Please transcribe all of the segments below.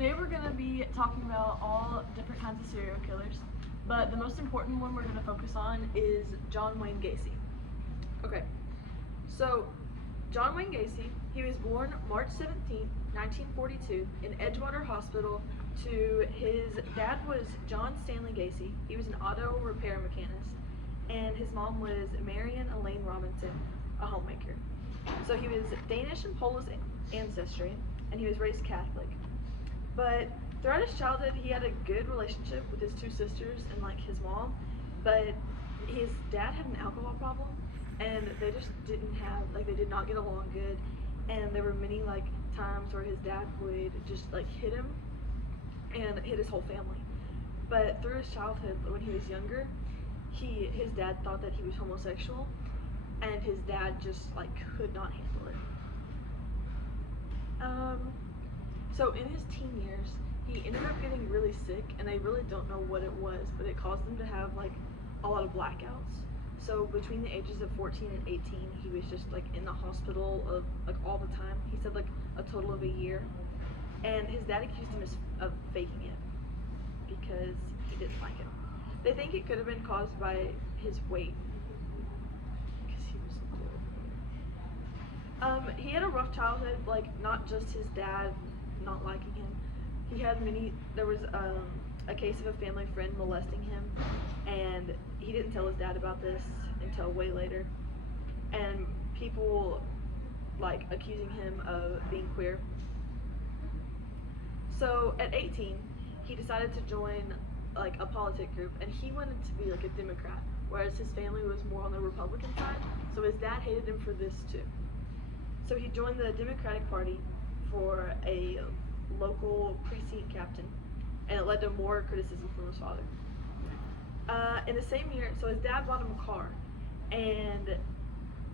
Today we're going to be talking about all different kinds of serial killers, but the most important one we're going to focus on is John Wayne Gacy. Okay, so John Wayne Gacy, he was born March 17th, 1942 in Edgewater Hospital to his dad was John Stanley Gacy. He was an auto repair mechanist, and his mom was Marion Elaine Robinson, a homemaker. So he was Danish and Polish ancestry, and he was raised Catholic. But throughout his childhood, he had a good relationship with his two sisters and like his mom, but his dad had an alcohol problem, and they just didn't have, like, they did not get along good, and there were many like times where his dad would just like hit him and hit his whole family. But through his childhood, when he was younger, his dad thought that he was homosexual, and his dad just like could not handle it. So in his teen years, he ended up getting really sick, and they really don't know what it was, but it caused him to have like a lot of blackouts. So between the ages of 14 and 18, he was just like in the hospital like all the time. He said like a total of a year, and his dad accused him of faking it because he didn't like him. They think it could have been caused by his weight, because he was little. He had a rough childhood, like not just his dad not liking him. There was a case of a family friend molesting him, and he didn't tell his dad about this until way later, and people like accusing him of being queer. So at 18, he decided to join like a politic group, and he wanted to be like a Democrat, whereas his family was more on the Republican side, so his dad hated him for this too. So he joined the Democratic Party for a local precinct captain, and it led to more criticism from his father. In the same year, so his dad bought him a car, and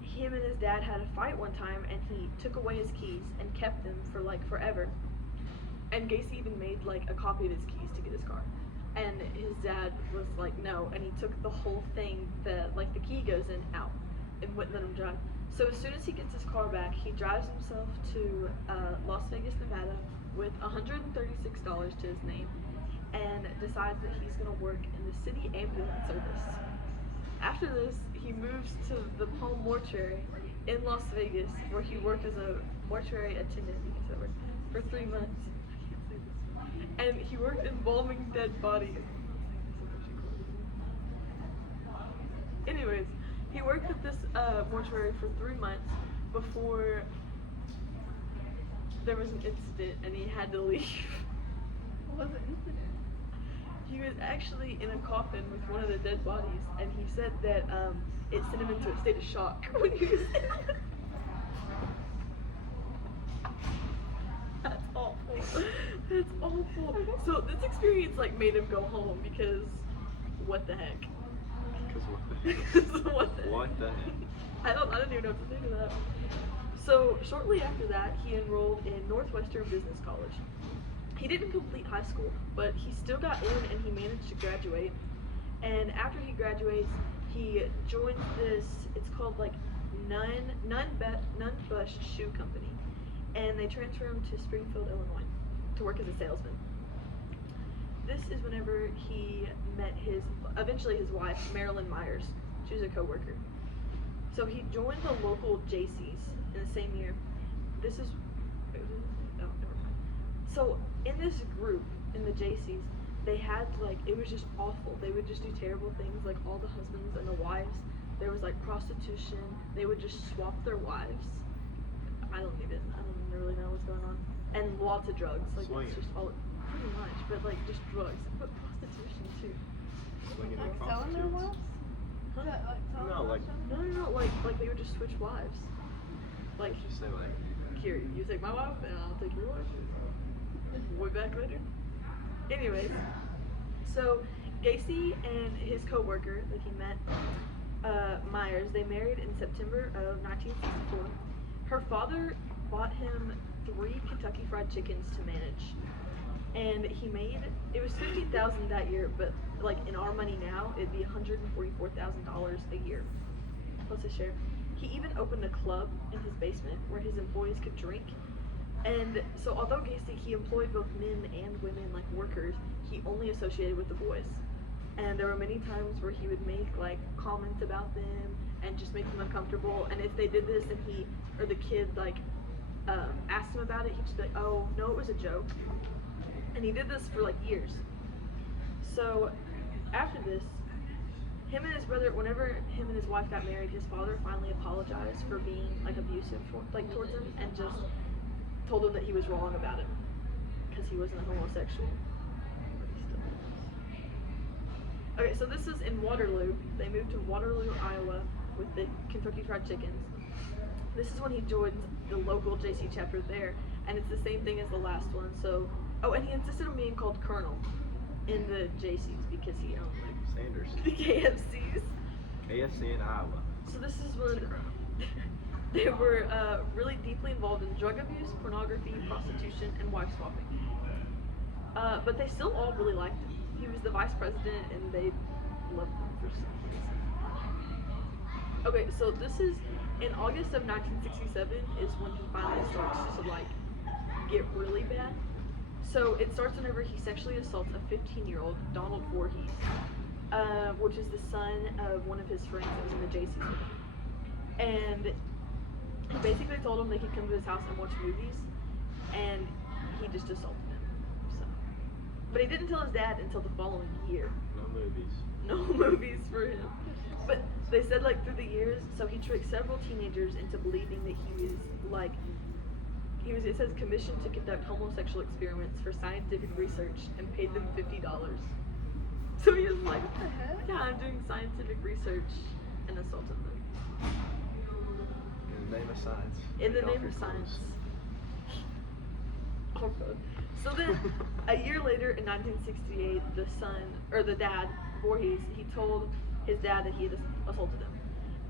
him and his dad had a fight one time, and he took away his keys and kept them for like forever. And Gacy even made like a copy of his keys to get his car, and his dad was like no, and he took the whole thing that like the key goes in out and wouldn't let him drive. So as soon as he gets his car back, he drives himself to Las Vegas, Nevada with $136 to his name, and decides that he's going to work in the city ambulance service. After this, he moves to the Palm Mortuary in Las Vegas, where he worked as a mortuary attendant for 3 months. And he worked embalming dead bodies. Anyways, he worked at this mortuary for 3 months before there was an incident and he had to leave. What was the incident? He was actually in a coffin with one of the dead bodies, and he said that it sent him into a state of shock when he was in it. That's awful. That's awful. So this experience like made him go home because what the heck? Because What the heck? what the heck? I didn't even know what to say to that. So shortly after that, he enrolled in Northwestern Business College. He didn't complete high school, but he still got in and he managed to graduate. And after he graduates, he joins this, it's called like Nunn Bush Shoe Company. And they transfer him to Springfield, Illinois to work as a salesman. This is whenever he met eventually his wife, Marilyn Myers. She was a co-worker. So he joined the local Jaycees in the same year. Never mind. So in this group, in the Jaycees, they had like, it was just awful. They would just do terrible things, like all the husbands and the wives. There was like prostitution. They would just swap their wives. I don't really know what's going on. And lots of drugs. Like Swinging. it's just all pretty much, but like just drugs. But prostitution too. Swinging Like and selling their wives? Huh? Is that like selling No, like- No, like they would just switch wives. Like Just say like, here, you take my wife and I'll take your wife. We'll be back later. Anyways, so Gacy and his co-worker that he met, Myers, they married in September of 1964. Her father bought him 3 Kentucky Fried Chickens to manage, and it was $50,000 that year, but like in our money now, it'd be $144,000 a year plus a share. He even opened a club in his basement where his employees could drink, And so although Gacy, he employed both men and women like workers, he only associated with the boys. And there were many times where he would make like comments about them and just make them uncomfortable. And if they did this and he or the kid like asked him about it, he'd just be like, "Oh no, it was a joke." And he did this for like years. So after this, him and his brother, whenever him and his wife got married, his father finally apologized for being like abusive towards him, and just told him that he was wrong about it because he wasn't a homosexual. But he still was. Okay, so this is in Waterloo. They moved to Waterloo, Iowa, with the Kentucky Fried Chickens. This is when he joins the local JC chapter there, and it's the same thing as the last one. So, oh, and he insisted on being called Colonel in the JCs because he owned like Sanders. the KFCs. KFC in Iowa. So this is when they were really deeply involved in drug abuse, pornography, prostitution, and wife swapping. But they still all really liked him. He was the vice president, and they loved him for some reason. Okay, so this is in August of 1967 is when he finally starts to like get really bad. So it starts whenever he sexually assaults a 15-year-old, Donald Voorhees, which is the son of one of his friends that was in the JCs with him. And he basically told him they could come to his house and watch movies, and he just assaulted him. So, but he didn't tell his dad until the following year. No movies. No movies for him. But they said like through the years, so he tricked several teenagers into believing that he was like, it says commissioned to conduct homosexual experiments for scientific research and paid them $50. So he was like, What the heck? yeah, I'm doing scientific research, and assaulted them. In the name of science. In the Take off name your of clothes. science. Oh god. So then, a year later in 1968, the dad, Voorhees, he told his dad that he had assaulted him.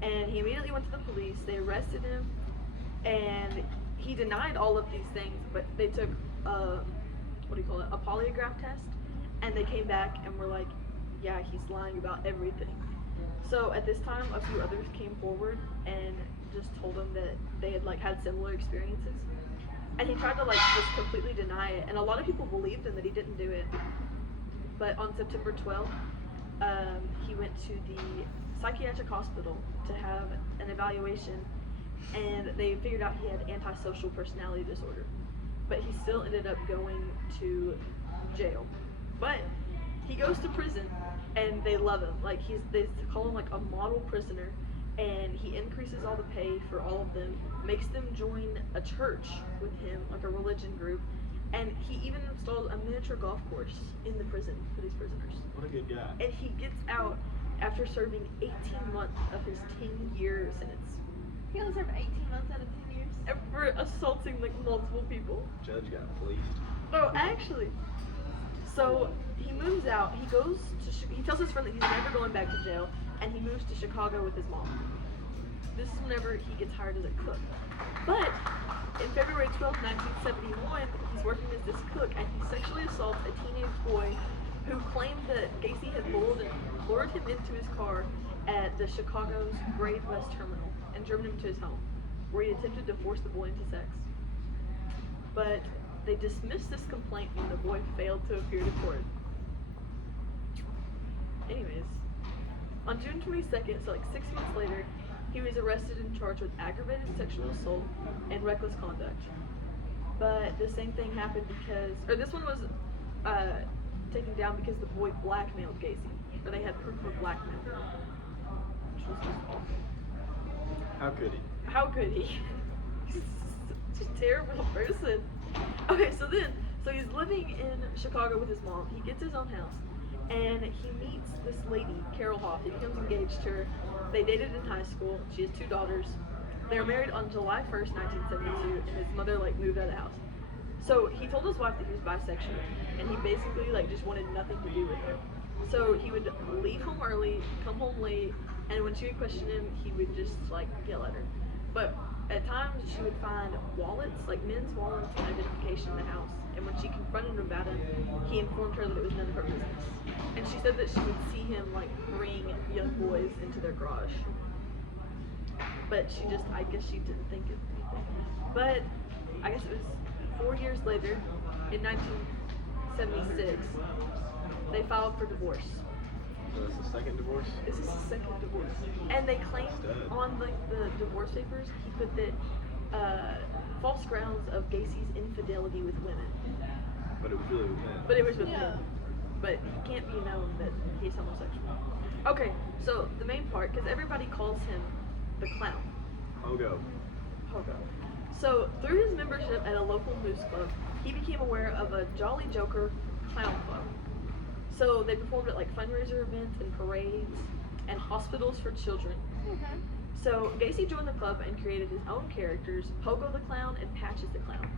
And he immediately went to the police, they arrested him, and he denied all of these things, but they took, a polygraph test, and they came back and were like, yeah, he's lying about everything. So at this time, a few others came forward and just told him that they had like had similar experiences. And he tried to like just completely deny it, and a lot of people believed him that he didn't do it. But on September 12th, he went to the psychiatric hospital to have an evaluation, and they figured out he had antisocial personality disorder. But he still ended up going to jail. But he goes to prison, and they love him. Like they call him like a model prisoner, and he increases all the pay for all of them, makes them join a church with him, like a religion group, and he even installed a miniature golf course in the prison for these prisoners. What a good guy. And he gets out after serving 18 months of his 10-year sentence He only served 18 months out of 10 years. for assaulting like multiple people. Judge got pleased. Oh, actually. So he moves out. He goes to. He tells his friend that he's never going back to jail, and he moves to Chicago with his mom. This is whenever he gets hired as a cook. But in February 12, 1971, he's working as this cook, and he sexually assaults a teenage boy who claimed that Gacy had lured him into his car at the Chicago's Great West Terminal and driven him to his home, where he attempted to force the boy into sex. But they dismissed this complaint when the boy failed to appear to court. Anyways, on June 22nd, so like 6 months later, he was arrested and charged with aggravated sexual assault and reckless conduct. But the same thing happened this one was taken down because the boy blackmailed Gacy, or they had proof of blackmail, which was just awful. How could he? How could he? He's such a terrible person. Okay, so he's living in Chicago with his mom. He gets his own house, and he meets this lady, Carol Hoff. He becomes engaged to her. They dated in high school. She has 2 daughters. They were married on July 1st, 1972, and his mother moved out of the house. So he told his wife that he was bisexual, and he basically just wanted nothing to do with her. So he would leave home early, come home late, and when she would question him, he would just yell at her. But at times she would find wallets, men's wallets and identification in the house. And when she confronted him about it, he informed her that it was none of her business. And she said that she would see him bring young boys into their garage. But I guess she didn't think of anything. But I guess it was 4 years later, in 1976, they filed for divorce. So that's the second divorce? This is his second divorce. And they claimed Stud. on the divorce papers, he put that false grounds of Gacy's infidelity with women. But it was really with men. But it was with Yeah. men. But he can't be known that he's homosexual. Okay, so the main part, because everybody calls him the clown. Pogo. Pogo. So through his membership at a local moose club, he became aware of a Jolly Joker clown club. So they performed at like fundraiser events and parades and hospitals for children. Okay. So Gacy joined the club and created his own characters, Pogo the Clown and Patches the Clown.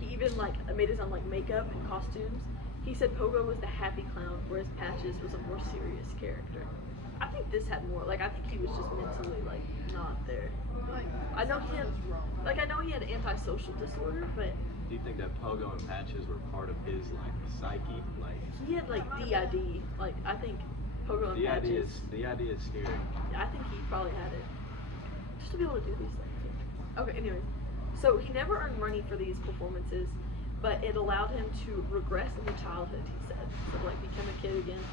He even like made his own like makeup and costumes. He said Pogo was the happy clown, whereas Patches was a more serious character. I think this had more, like I think he was just mentally like not there. Like, I know he had, something was wrong. like I know he had antisocial disorder, but Do you think that Pogo and Patches were part of his like psyche? Like he had like DID. Like I think Pogo and Patches. the idea is scary. Yeah, I think he probably had it. Just to be able to do these things. Okay, anyway. So he never earned money for these performances, but it allowed him to regress into childhood, he said. So like become a kid again.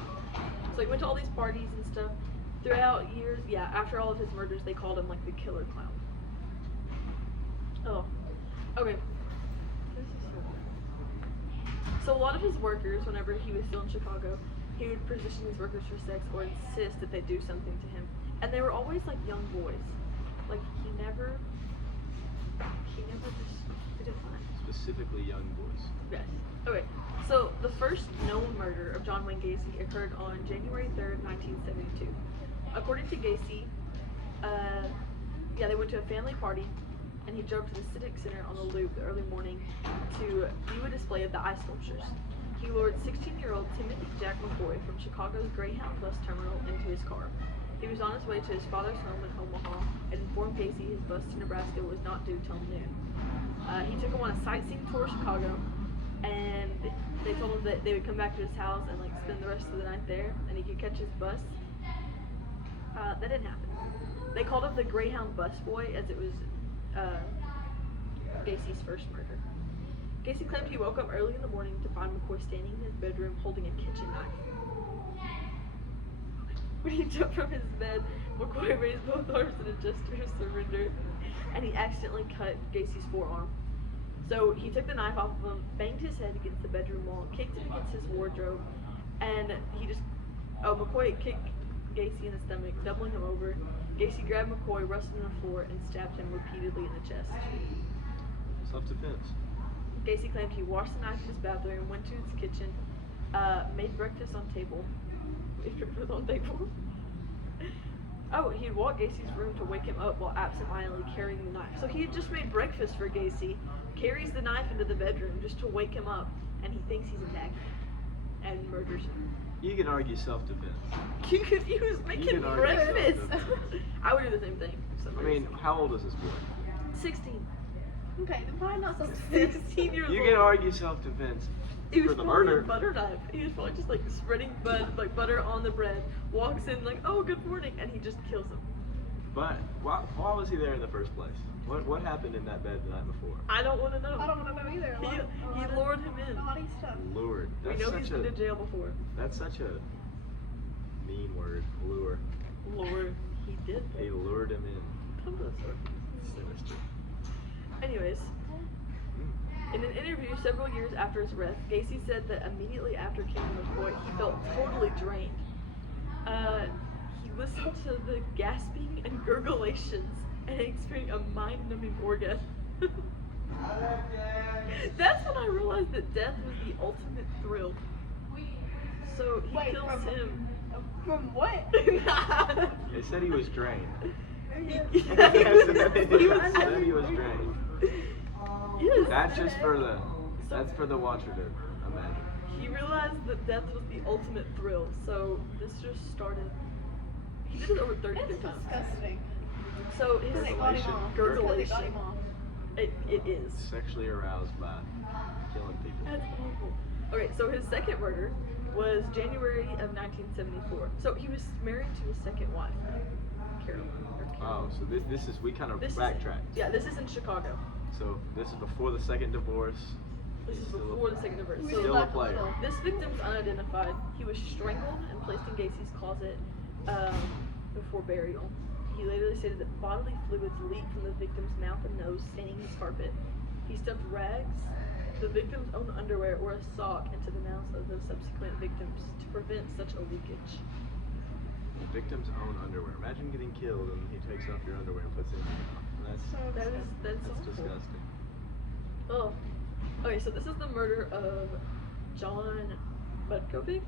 So he went to all these parties and stuff. Throughout years, yeah, after all of his murders, they called him like the killer clown. Oh. Okay. This is so bad. So a lot of his workers, whenever he was still in Chicago, he would position these workers for sex or insist that they do something to him. And they were always like young boys. Like he never just did it fine. Specifically young boys. Yes. Okay. So the first known murder of John Wayne Gacy occurred on January 3rd, 1972. According to Gacy, they went to a family party, and he drove to the Civic Center on the Loop early morning to view a display of the ice sculptures. He lured 16-year-old Timothy Jack McCoy from Chicago's Greyhound bus terminal into his car. He was on his way to his father's home in Omaha and informed Gacy his bus to Nebraska was not due till noon. He took him on a sightseeing tour of Chicago, and they told him that they would come back to his house and like spend the rest of the night there, and he could catch his bus. That didn't happen. They called him the Greyhound bus boy, as it was Gacy's first murder. Gacy claimed he woke up early in the morning to find McCoy standing in his bedroom holding a kitchen knife. When he jumped from his bed, McCoy raised both arms in a gesture of surrender, and he accidentally cut Gacy's forearm. So he took the knife off of him, banged his head against the bedroom wall, kicked him against his wardrobe, and McCoy kicked Gacy in the stomach, doubling him over. Gacy grabbed McCoy, wrestled him on the floor, and stabbed him repeatedly in the chest. Self-defense. Gacy claimed he washed the knife in his bathroom, went to his kitchen, made breakfast on table. Oh, he'd walk Gacy's room to wake him up while absentmindedly carrying the knife. So he had just made breakfast for Gacy, carries the knife into the bedroom just to wake him up, and he thinks he's attacking him and murders him. You can argue self-defense. He was making can argue breakfast. self-defense. I would do the same thing. for some I mean, reason. how old is this boy? 16. Okay, then probably not so 16 years You old. can argue self-defense He was for the probably murder. a butter knife. He was probably just like spreading butter on the bread. Walks in like, oh, good morning, and he just kills him. But why was he there in the first place? What happened in that bed the night before? I don't want to know. I don't want to know either. He lured him in. Naughty stuff. Lured. We That's know he's such been a to jail before. that's such a mean word. Lure. Lord, he did. He lured him in. Come to us, Lord. Sinister. Anyways, in an interview several years after his arrest, Gacy said that immediately after killing McCoy, he felt totally drained. He listened to the gasping and gurgulations and experienced a mind-numbing orgasm. That's when I realized that death was the ultimate thrill. So he Wait, kills him. From what? They said he was drained. he He was said he was drained. Yes. That's for the watcher to imagine. He realized that death was the ultimate thrill, so this just started. He did it over 30 That's times. disgusting. So his Because they got him off. Gurgulation. Because they got him off. it is. Sexually aroused by killing people. That's awful. Okay, so his second murder was January of 1974. So he was married to his second wife, Carolyn. Oh, so we kind of This is- backtracked. Yeah, this is in Chicago. So this is before the second divorce. This is Still a before the second of verse. We So Still a player. this victim's unidentified. He was strangled and placed in Gacy's closet before burial. He later stated that bodily fluids leaked from the victim's mouth and nose, staining his carpet. He stuffed rags, the victim's own underwear, or a sock into the mouths of the subsequent victims to prevent such a leakage. The victim's own underwear. Imagine getting killed and he takes off your underwear and puts it in your mouth. That's That's awful. disgusting. Oh. Okay, so this is the murder of John Budkovic.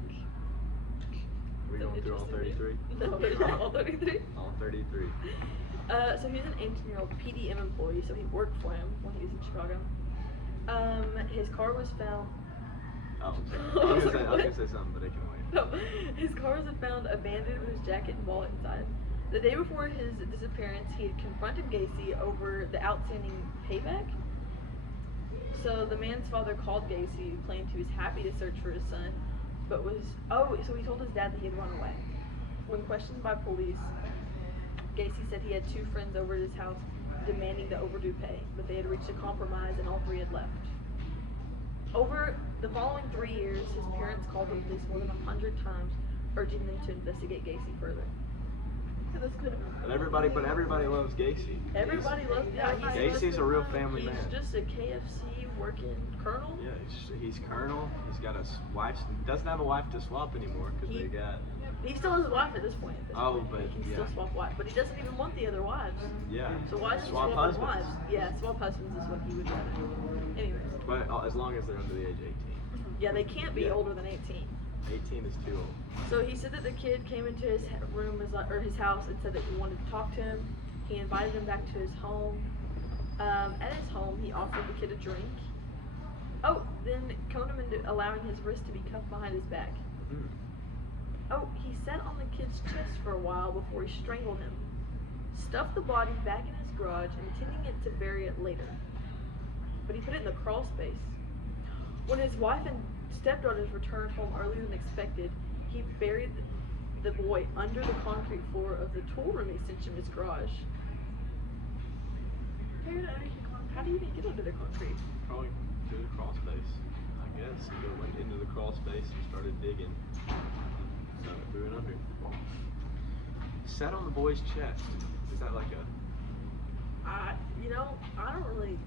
Are we going through all 33? No, there's not all 33. All 33. So he's an 18-year-old PDM employee, so he worked for him when he was in Chicago. His car was found. Oh, I was gonna say something, but it can wait. No, his car was found abandoned with his jacket and wallet inside. The day before his disappearance, he had confronted Gacy over the outstanding payback. So the man's father called Gacy, who claimed he was happy to search for his son, but so he told his dad that he had run away. When questioned by police, Gacy said he had two friends over at his house demanding the overdue pay, but they had reached a compromise and all three had left. Over the following 3 years, his parents called the police more than 100 times, urging them to investigate Gacy further. So this could have been. But everybody loves Gacy. Everybody loves. Yeah, Gacy's a real family man. He's just a KFC working colonel. Yeah, he's colonel. He's got a wife. Doesn't have a wife to swap anymore because they got. He still has a wife at this point. But he can yeah. still swap wives, but he doesn't even want the other wives. Yeah. So why does he swap swap his husbands? wives? Yeah, swap husbands is what he would rather do. Anyways. But as long as they're under the age of 18. Yeah, they can't be Yeah. older than 18. 18 is too old. So he said that the kid came into his room or his house and said that he wanted to talk to him. He invited him back to his home. At his home, he offered the kid a drink. Oh, then coned him into allowing his wrist to be cuffed behind his back. Mm. Oh, he sat on the kid's chest for a while before he strangled him. Stuffed the body back in his garage, intending it to bury it later. But he put it in the crawl space. When his wife and stepdaughters returned home earlier than expected, he buried the boy under the concrete floor of the tool room extension of his garage. How do you even get under the concrete? Probably through the crawl space. I guess he went into the crawl space and started digging. So it threw it under. Sat on the boy's chest. Is that like a I don't really.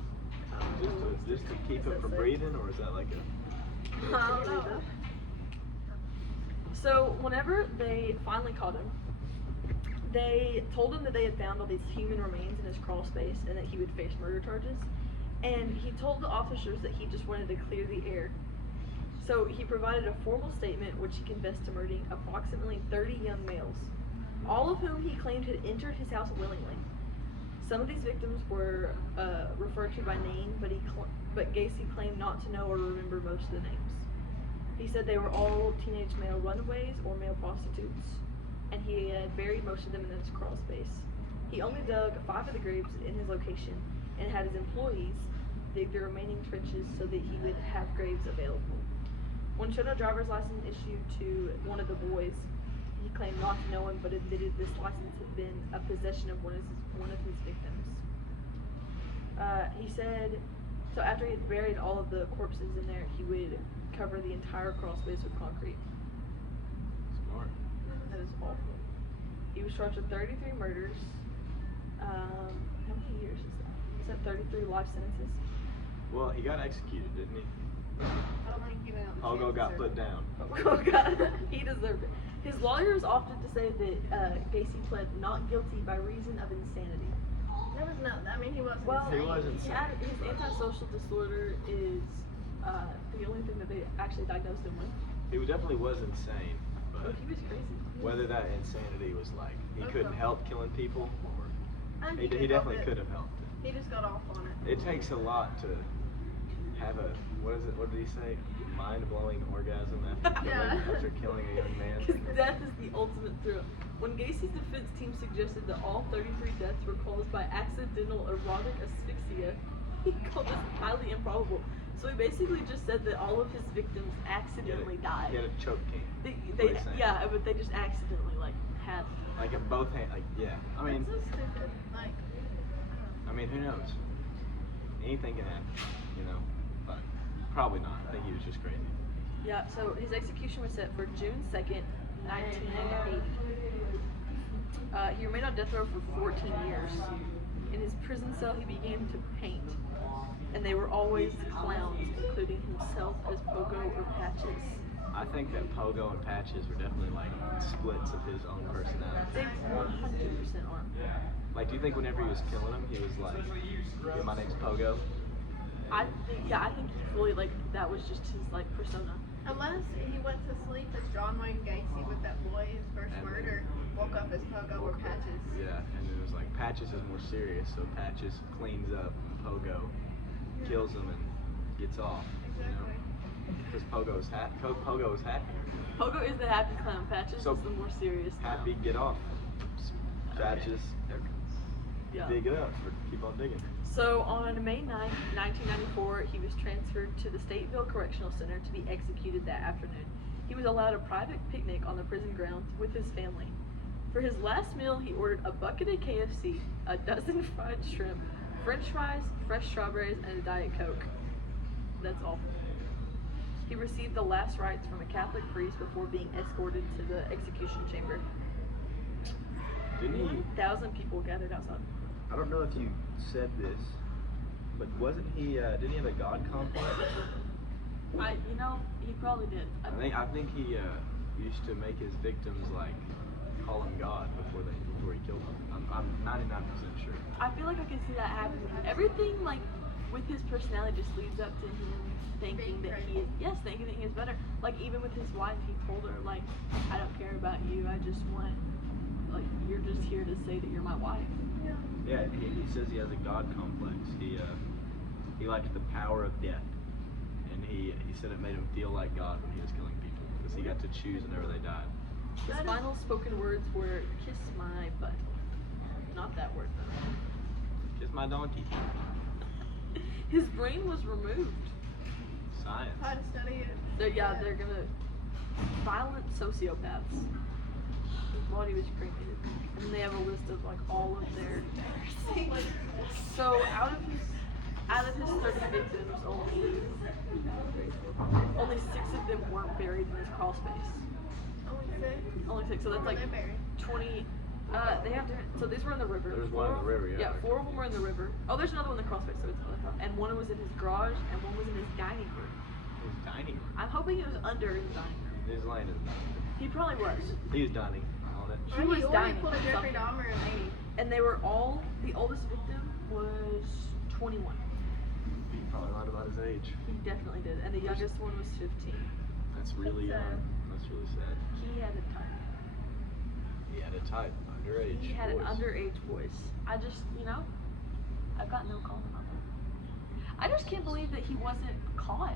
just to keep him from breathing, or is that like a? I don't know. So whenever they finally caught him, they told him that they had found all these human remains in his crawl space and that he would face murder charges. And he told the officers that he just wanted to clear the air. So he provided a formal statement which he confessed to murdering approximately 30 young males, all of whom he claimed had entered his house willingly. Some of these victims were referred to by name, but Gacy claimed not to know or remember most of the names. He said they were all teenage male runaways or male prostitutes, and he had buried most of them in his crawl space. He only dug 5 of the graves in his location and had his employees dig the remaining trenches so that he would have graves available. When shown a driver's license issued to one of the boys, he claimed not to know him, but admitted this license had been a possession of one of his victims. He said, so after he had buried all of the corpses in there, he would cover the entire crawl space with concrete. Smart. That is awful. He was charged with 33 murders. How many years is that? Is that 33 life sentences? Well, he got executed, didn't he? I don't think you know. Pogo got put down. Oh God, he deserved it. His lawyers opted to say that Gacy pled not guilty by reason of insanity. There was no. I mean, he wasn't. Well, He was insane. his antisocial disorder is the only thing that they actually diagnosed him with. He definitely was insane, Oh, but he was crazy. whether that insanity was like he couldn't help killing people, or I he think definitely helped it. could have helped it. He just got off on it. It takes a lot to have a what did he say? Mind-blowing orgasm after killing a young man. Because death is the ultimate thrill. When Gacy's defense team suggested that all 33 deaths were caused by accidental erotic asphyxia, he called this highly improbable. So he basically just said that all of his victims accidentally died. He had a choke king. Yeah, but they just accidentally had. Like in both hands, I mean, That's so stupid. Like, who knows? Anything can happen, But Probably not. I think he was just crazy. Yeah, so his execution was set for June 2nd, 1980. He remained on death row for 14 years. In his prison cell, he began to paint, and they were always clowns, including himself as Pogo or Patches. I think that Pogo and Patches were definitely like splits of his own personality. They 100% are. Like, do you think whenever he was killing him, he was like, "Yeah, my name's Pogo"? I think he fully, like, that was just his, like, persona. Unless he went to sleep as John Wayne Gacy with that boy, his first And murder, woke up as Pogo or Patches. Yeah, and it was like Patches is more serious, so Patches cleans up, and Pogo kills him and gets off. Exactly. Because Pogo is happy. Pogo is the happy clown. Patches So, is the more serious clown. Happy, get off. Patches, Yeah. dig it up, or keep on digging. So on May 9th, 1994, he was transferred to the Stateville Correctional Center to be executed that afternoon. He was allowed a private picnic on the prison grounds with his family. For his last meal, he ordered a bucket of KFC, a dozen fried shrimp, French fries, fresh strawberries, and a Diet Coke. That's all. He received the last rites from a Catholic priest before being escorted to the execution chamber. Didn't he? 1,000 people gathered outside. I don't know if you said this, but wasn't he? Didn't he have a god complex? He probably did. I think he used to make his victims like call him God before he killed them. I'm 99% sure. I feel like I can see that happening. Everything, like, with his personality just leads up to him thinking that he is better. Like, even with his wife, he told her, like, I don't care about you, I just want, like, you're just here to say that you're my wife. Yeah, he says he has a god complex. He liked the power of death, and he said it made him feel like God when he was killing people because he got to choose whenever they died. His final spoken words were, kiss my butt. Not that word, though. Kiss my donkey. His brain was removed. Science. Try to study it. They're gonna, violent sociopaths. His body was cremated. And then they have a list of, like, all of their, so out of his 30 victims, only 6 of them weren't buried in his crawl space. Only 6, so that's like Where they buried? 20. They have to. So these were in the river. There's one in the river, yeah. Yeah, 4 of them were in the river. Oh, there's another one in the crawl space, so it's and one was in his garage, and one was in his dining room. His dining room. I'm hoping it was under his dining room. He was laying in the dining room. He probably was. He was dining on it. He was already dining pulled a on Jeffrey something. Dahmer in 80. And they were all. The oldest victim was 21. He probably lied about his age. He definitely did, and the youngest one was 15. That's really That's sad. That's really sad. He had a type. He had a type, underage. He had an voice. underage voice. I just, I've got no comment on that. I just can't believe that he wasn't caught.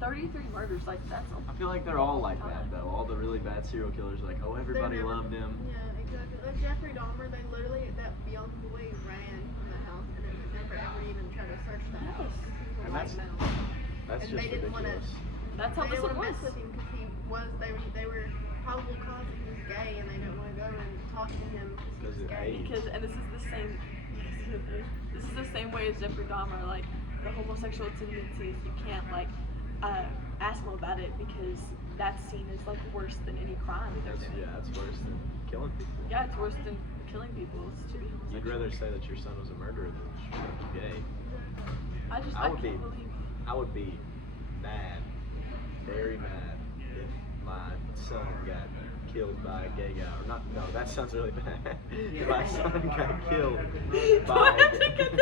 33 murders, like, that's a I feel like they're all like that though. All the really bad serial killers, like, oh, everybody They're never- loved him. Yeah, exactly. Like Jeffrey Dahmer, they literally, that young boy ran from the house and it never ever even tried to search the house. 'Cause he was a And white that's- male. That's And just they didn't wanna- ridiculous. That's how They this didn't one want to was. mess with him because they were probable cause that he was gay and they didn't want to go and talk to him because he was Because of gay. age. Because, and this is the same way as Jeffrey Dahmer, like, the homosexual tendencies, you can't, like, ask him about it because that's seen as, like, worse than any crime they're doing. That's worse than killing people. Yeah, it's worse than killing people. It's to be homosexual. You'd rather say that your son was a murderer than that your son was gay. I would can't be- believe. I would be mad, very mad, if my son got killed by a gay guy. Or not, no, that sounds really bad. If my son got killed by a gay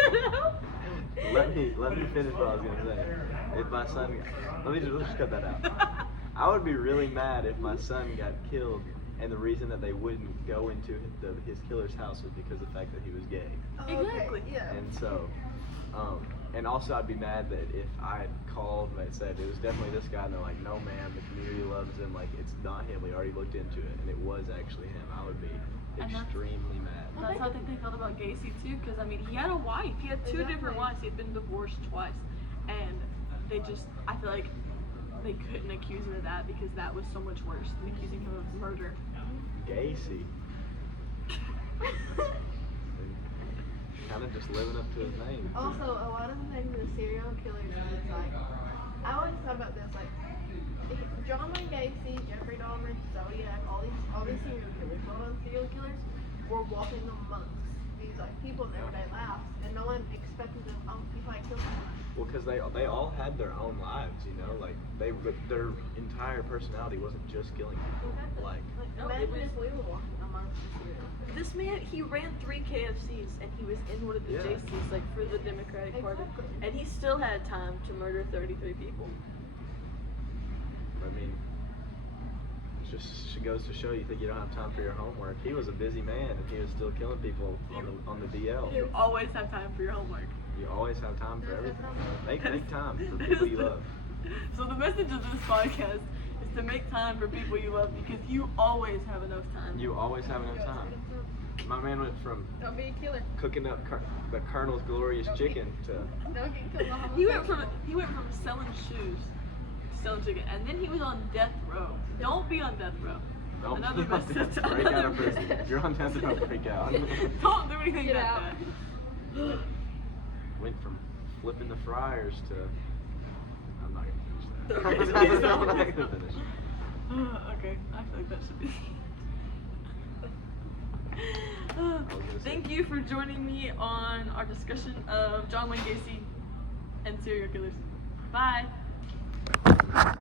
let me finish what I was gonna say. If my son, let's just cut that out. I would be really mad if my son got killed, and the reason that they wouldn't go into his killer's house was because of the fact that he was gay. Oh, Exactly. Okay, yeah. And so, and also I'd be mad that if I had called and they said it was definitely this guy, and they're like, no man, the community loves him, like it's not him, we already looked into it, and it was actually him, I would be And that's- extremely mad. That's how I think they felt about Gacy too, because I mean, he had a wife. He had 2 different Exactly. wives. He had been divorced twice, and I feel like they couldn't accuse him of that because that was so much worse than accusing him of murder. Gacy. Kind of just living up to his name. Also, a lot of the things with serial killers is like, I always all these serial killers, well-known serial killers, were walking amongst these like people in their everyday lives, and no one expected them. Oh, he probably killed someone. Well, because they all had their own lives, you know, like their entire personality wasn't just killing people. Exactly. Like, No, Imagine it was- if we were walking amongst the serial killers. This man, he ran 3 KFCs and he was in one of the Yeah. JCs, like for the Democratic Party, Exactly. and he still had time to murder 33 people. I mean, it just goes to show you think you don't have time for your homework. He was a busy man, and he was still killing people on the DL. You always have time for your homework. You always have time for everything. Make time for That people is you the- love. So the message of this podcast is to make time for people you love because you always have enough time. You always have enough time. My man went from Don't be a killer. cooking up the Colonel's glorious chicken to Don't get killed. by He went homosexuals. from selling shoes to selling chicken, and then he was on death row. Don't be on death row. don't Another be on message. death. Break out of prison. If you're on death, don't freak out. Don't do anything Get like out. that. Went from flipping the fryers to. I'm not Okay, gonna finish that. please I'm don't. not gonna finish. Okay, I feel like that should be. Thank you for joining me on our discussion of John Wayne Gacy and serial killers. Bye.